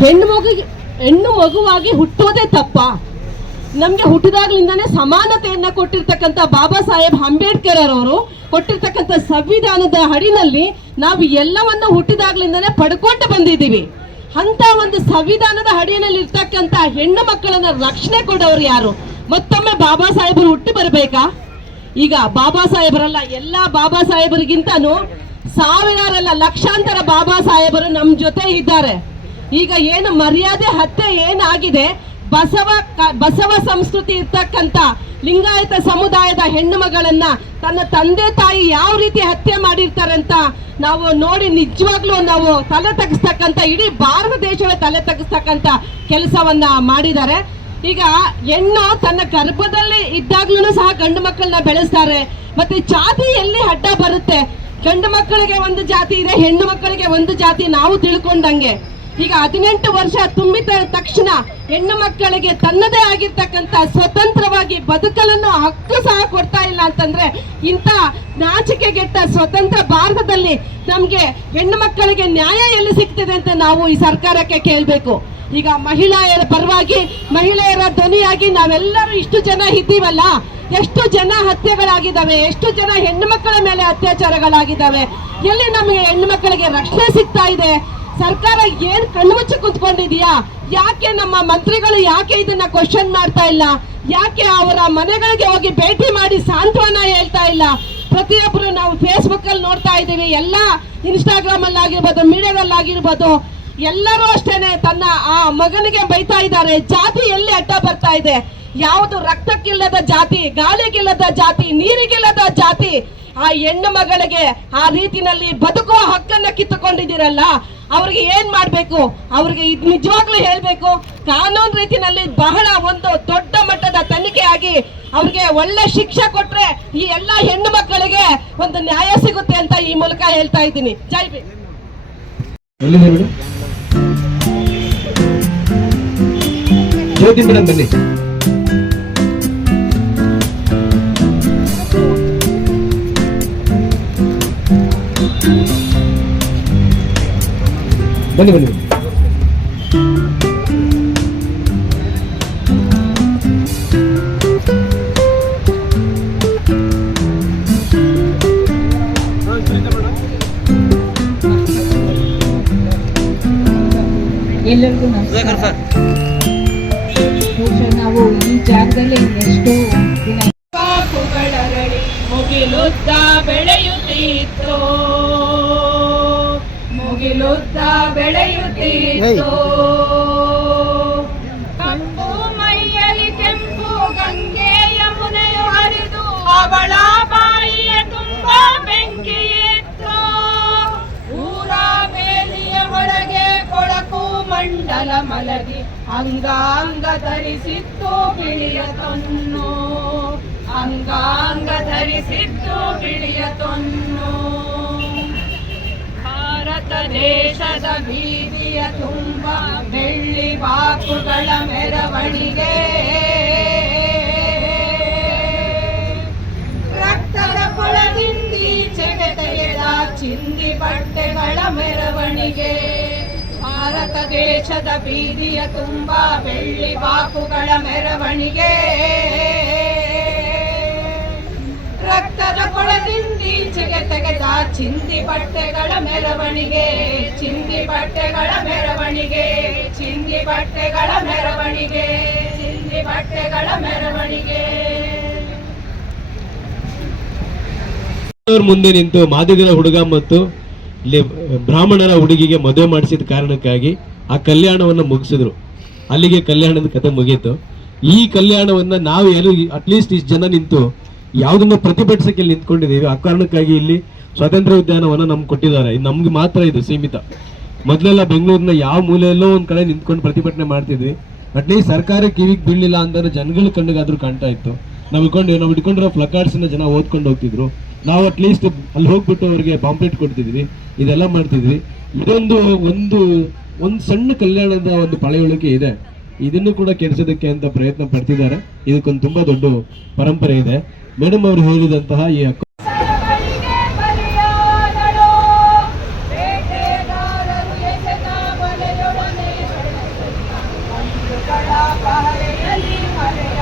ಹೆಣ್ಣು ಮಗುವಾಗಿ ಹುಟ್ಟೋದೇ ತಪ್ಪ? ನಮ್ಗೆ ಹುಟ್ಟಿದಾಗ್ಲಿಂದಾನೇ ಸಮಾನತೆಯನ್ನ ಕೊಟ್ಟಿರ್ತಕ್ಕಂಥ ಬಾಬಾ ಸಾಹೇಬ್ ಅಂಬೇಡ್ಕರ್ ಅವರು ಕೊಟ್ಟಿರ್ತಕ್ಕಂಥ ಸಂವಿಧಾನದ ಅಡಿನಲ್ಲಿ ನಾವು ಎಲ್ಲವನ್ನು ಹುಟ್ಟಿದಾಗ್ಲಿಂದಾನೇ ಪಡ್ಕೊಂಡು ಬಂದಿದ್ದೀವಿ. ಅಂತ ಒಂದು ಸಂವಿಧಾನದ ಅಡಿಯಲ್ಲಿ ಇರ್ತಕ್ಕಂಥ ಹೆಣ್ಣು ಮಕ್ಕಳನ್ನ ರಕ್ಷಣೆ ಕೊಡೋರು ಯಾರು? ಮತ್ತೊಮ್ಮೆ ಬಾಬಾ ಸಾಹೇಬರು ಹುಟ್ಟಿ ಬರ್ಬೇಕಾ? ಈಗ ಬಾಬಾ ಸಾಹೇಬರಲ್ಲ, ಎಲ್ಲ ಬಾಬಾ ಸಾಹೇಬರಿಗಿಂತನೂ ಸಾವಿರಾರಲ್ಲ ಲಕ್ಷಾಂತರ ಬಾಬಾ ಸಾಹೇಬರು ನಮ್ಮ ಜೊತೆ ಇದ್ದಾರೆ. ಈಗ ಏನು ಮರ್ಯಾದೆ ಹತ್ಯೆ ಏನಾಗಿದೆ, ಬಸವ ಸಂಸ್ಕೃತಿ ಇರ್ತಕ್ಕಂಥ ಲಿಂಗಾಯತ ಸಮುದಾಯದ ಹೆಣ್ಣು ಮಗಳನ್ನ ತನ್ನ ತಂದೆ ತಾಯಿ ಯಾವ ರೀತಿ ಹತ್ಯೆ ಮಾಡಿರ್ತಾರೆ ಅಂತ ನಾವು ನೋಡಿ ನಿಜವಾಗ್ಲೂ ನಾವು ತಲೆ ತಗ್ಸ್ತಕ್ಕಂಥ, ಇಡೀ ಭಾರತ ದೇಶವೇ ತಲೆ ತಗ್ಸ್ತಕ್ಕಂಥ ಕೆಲಸವನ್ನ ಮಾಡಿದ್ದಾರೆ. ಈಗ ಹೆಣ್ಣು ತನ್ನ ಗರ್ಭದಲ್ಲಿ ಇದ್ದಾಗ್ಲೂ ಸಹ ಗಂಡು ಮಕ್ಕಳನ್ನ ಬೆಳೆಸ್ತಾರೆ. ಮತ್ತೆ ಜಾತಿ ಎಲ್ಲಿ ಅಡ್ಡ ಬರುತ್ತೆ? ಗಂಡು ಮಕ್ಕಳಿಗೆ ಒಂದು ಜಾತಿ ಇದೆ, ಹೆಣ್ಣು ಮಕ್ಕಳಿಗೆ ಒಂದು ಜಾತಿ, ನಾವು ತಿಳ್ಕೊಂಡಂಗೆ. ಈಗ 18 ವರ್ಷ ತುಂಬಿದ ತಕ್ಷಣ ಹೆಣ್ಣು ಮಕ್ಕಳಿಗೆ ತನ್ನದೇ ಆಗಿರ್ತಕ್ಕಂಥ ಸ್ವತಂತ್ರವಾಗಿ ಬದುಕಲನ್ನು ಹಕ್ಕು ಸಹ ಕೊಡ್ತಾ ಇಲ್ಲ ಅಂತಂದ್ರೆ, ಇಂಥ ನಾಚಿಕೆಗೆಟ್ಟ ಸ್ವತಂತ್ರ ಭಾರತದಲ್ಲಿ ನಮ್ಗೆ ಹೆಣ್ಣು ಮಕ್ಕಳಿಗೆ ನ್ಯಾಯ ಎಲ್ಲಿ ಸಿಗ್ತದೆ ಅಂತ ನಾವು ಈ ಸರ್ಕಾರಕ್ಕೆ ಕೇಳಬೇಕು. ಈಗ ಮಹಿಳೆಯರ ಪರವಾಗಿ, ಮಹಿಳೆಯರ ಧ್ವನಿಯಾಗಿ ನಾವೆಲ್ಲರೂ ಇಷ್ಟು ಜನ ಇದ್ದೀವಲ್ಲ, ಎಷ್ಟು ಜನ ಹತ್ಯೆಗಳಾಗಿದ್ದಾವೆ, ಎಷ್ಟು ಜನ ಹೆಣ್ಣು ಮಕ್ಕಳ ಮೇಲೆ ಅತ್ಯಾಚಾರಗಳಾಗಿದ್ದಾವೆ, ಎಲ್ಲಿ ನಮಗೆ ಹೆಣ್ಣು ಮಕ್ಕಳಿಗೆ ರಕ್ಷಣೆ ಸಿಗ್ತಾ ಇದೆ? ಸರ್ಕಾರ ಏನ್ ಕಣ್ಮುಚ್ಚಿ ಕುತ್ಕೊಂಡಿದ್ಯಾ? ಯಾಕೆ ನಮ್ಮ ಮಂತ್ರಿಗಳು ಯಾಕೆ ಇದನ್ನ ಕ್ವಶನ್ ಮಾಡ್ತಾ ಇಲ್ಲ? ಯಾಕೆ ಅವರ ಮನೆಗಳಿಗೆ ಹೋಗಿ ಭೇಟಿ ಮಾಡಿ ಸಾಂತ್ವನ ಹೇಳ್ತಾ ಇಲ್ಲ? ಪ್ರತಿಯೊಬ್ಬರು ನಾವು ಫೇಸ್ಬುಕ್ ಅಲ್ಲಿ ನೋಡ್ತಾ ಇದ್ದೀವಿ, ಎಲ್ಲ ಇನ್ಸ್ಟಾಗ್ರಾಮ್ ಅಲ್ಲಿ ಆಗಿರ್ಬೋದು, ಮೀಡಿಯಾದಲ್ಲಿ ಆಗಿರ್ಬೋದು, ಎಲ್ಲರೂ ಅಷ್ಟೇನೆ ತನ್ನ ಆ ಮಗನಿಗೆ ಬೈತಾ ಇದ್ದಾರೆ. ಜಾತಿ ಎಲ್ಲಿ ಅಡ್ಡ ಬರ್ತಾ ಇದೆ? ಯಾವುದು ರಕ್ತಕ್ಕಿಲ್ಲದ ಜಾತಿ, ಗಾಳಿಗಿಲ್ಲದ ಜಾತಿ, ನೀರಿಗಿಲ್ಲದ ಜಾತಿ, ಆ ಹೆಣ್ಣು ಮಗಳಿಗೆ ಆ ರೀತಿನಲ್ಲಿ ಬದುಕುವ ಹಕ್ಕನ್ನ ಕಿತ್ತುಕೊಂಡಿದ್ದೀರಲ್ಲ, ಅವ್ರಿಗೆ ಏನ್ ಮಾಡ್ಬೇಕು? ಅವ್ರಿಗೆ ಇದು ನಿಜವಾಗ್ಲೂ ಹೇಳ್ಬೇಕು, ಕಾನೂನು ರೀತಿನಲ್ಲಿ ಬಹಳ ಒಂದು ದೊಡ್ಡ ಮಟ್ಟದ ತನಿಖೆ ಆಗಿ ಅವ್ರಿಗೆ ಒಳ್ಳೆ ಶಿಕ್ಷೆ ಕೊಟ್ರೆ ಈ ಎಲ್ಲಾ ಹೆಣ್ಣು ಮಕ್ಕಳಿಗೆ ಒಂದು ನ್ಯಾಯ ಸಿಗುತ್ತೆ ಅಂತ ಈ ಮೂಲಕ ಹೇಳ್ತಾ ಇದ್ದೀನಿ. ಜೈ ಭೀಮ್. ಜ್ಯೋತಿ ಮೇಡಮ್ ಬನ್ನಿ. ಬನ್ನಿ ಬನ್ನಿ. ಎಲ್ಲರಿಗೂ ನಮಸ್ಕಾರ. ನಾವು ಈ ಜಾಗದಲ್ಲಿ ಎಷ್ಟೋ ದಿನ ಮುಗಿಲುದ್ದ ಬೆಳೆಯುತ್ತಿತ್ತು, ಮುಗಿಲುದ್ದ ಬೆಳೆಯುತ್ತಿತ್ತು, ಕಪ್ಪು ಮೈಯಲ್ಲಿ ಕೆಂಪು ಗಂಗೆ ಯಮುನೆಯು ಹರಿದು ಅವಳ ಬಾಯಿಯ ತುಂಬ ಬೆಂಕಿಯಿತ್ತು. ಊರ ಬೇಲಿಯ ಒಳಗೆ ಕೊಳಕು ಮಂಡಲ ಮಲಗಿ ಅಂಗಾಂಗ ಧರಿಸಿತ್ತು ಬಿಳಿಯ ತೊನ್ನು, ಅಂಗಾಂಗ ಧರಿಸಿತ್ತು ಬಿಳಿಯ ತೊನ್ನು. ಭಾರತ ದೇಶದ ಬೀದಿಯ ತುಂಬ ಬೆಳ್ಳಿ ಬಾಕುಗಳ ಮೆರವಣಿಗೆ, ರಕ್ತದ ಕೊಳದಿಂದೀಚೆಗೆ ತೆಗೆದ ಚಿಂದಿ ಬಟ್ಟೆಗಳ ಮೆರವಣಿಗೆ. ಭಾರತ ದೇಶದ ಬೀದಿಯ ತುಂಬ ಬೆಳ್ಳಿ ಬಾಕುಗಳ ಮೆರವಣಿಗೆ, ರಕ್ತದ ಕೊಳದಿಂದೀಚೆಗೆ ತೆಗೆದ ಚಿಂದಿ ಬಟ್ಟೆಗಳ ಮೆರವಣಿಗೆ, ಚಿಂದಿ ಬಟ್ಟೆಗಳ ಮೆರವಣಿಗೆ, ಚಿಂದಿ ಬಟ್ಟೆಗಳ ಮೆರವಣಿಗೆ, ಚಿಂದಿ ಬಟ್ಟೆಗಳ ಮೆರವಣಿಗೆ. ಮುಂದೆ ನಿಂತು ಮಾದಿಗರ ಹುಡುಗ ಮತ್ತು ಇಲ್ಲಿ ಬ್ರಾಹ್ಮಣರ ಹುಡುಗಿಗೆ ಮದುವೆ ಮಾಡಿಸಿದ ಕಾರಣಕ್ಕಾಗಿ ಆ ಕಲ್ಯಾಣವನ್ನು ಮುಗಿಸಿದ್ರು. ಅಲ್ಲಿಗೆ ಕಲ್ಯಾಣದ ಕತೆ ಮುಗೀತು. ಈ ಕಲ್ಯಾಣವನ್ನ ನಾವು ಎಲ್ಲೂ ಅಟ್ಲೀಸ್ಟ್ ಇಷ್ಟು ಜನ ನಿಂತು ಯಾವುದನ್ನ ಪ್ರತಿಭಟಿಸಕ್ಕೆ ಇಲ್ಲಿ ನಿಂತ್ಕೊಂಡಿದ್ದೀವಿ. ಆ ಕಾರಣಕ್ಕಾಗಿ ಇಲ್ಲಿ ಸ್ವಾತಂತ್ರ್ಯ ಉದ್ಯಾನವನ್ನ ನಮ್ಗೆ ಕೊಟ್ಟಿದ್ದಾರೆ. ನಮ್ಗೆ ಮಾತ್ರ ಇದು ಸೀಮಿತ. ಮೊದಲೆಲ್ಲ ಬೆಂಗಳೂರಿನ ಯಾವ ಮೂಲೆಯಲ್ಲೋ ಒಂದ್ ಕಡೆ ನಿಂತ್ಕೊಂಡು ಪ್ರತಿಭಟನೆ ಮಾಡ್ತಿದ್ವಿ. ಅಟ್ಲೀಸ್ಟ್ ಸರ್ಕಾರ ಕಿವಿಗೆ ಬೀಳಲಿಲ್ಲ ಅಂದ್ರೆ ಜನಗಳ ಕಣ್ಣಿಗಾದ್ರೂ ಕಾಣ್ತಾ ಇತ್ತು. ನಾವು ಇಟ್ಕೊಂಡಿರೋ ಫ್ಲಕಾರ್ಡ್ಸ್ನ ಜನ ಓದ್ಕೊಂಡು ಹೋಗ್ತಿದ್ರು. ನಾವು ಅಟ್ಲೀಸ್ಟ್ ಅಲ್ಲಿ ಹೋಗ್ಬಿಟ್ಟು ಅವ್ರಿಗೆ ಪಾಂಪ್ಲೆಟ್ ಕೊಡ್ತಿದ್ವಿ, ಇದೆಲ್ಲ ಮಾಡ್ತಿದ್ವಿ. ಇದೊಂದು ಒಂದು ಸಣ್ಣ ಕಲ್ಯಾಣದ ಒಂದು ಪಳೆಯುಳಿಕೆ ಇದೆ. ಇದನ್ನು ಕೂಡ ಕೆಡಿಸೋದಕ್ಕೆ ಅಂತ ಪ್ರಯತ್ನ ಪಡ್ತಿದ್ದಾರೆ. ಇದಕ್ಕೊಂದು ತುಂಬಾ ದೊಡ್ಡ ಪರಂಪರೆ ಇದೆ. ಮೇಡಮ್ ಅವರು ಹೇಳಿದಂತಹ ಈ ಪಹರೆಯಲ್ಲಿ ಮರೆಯ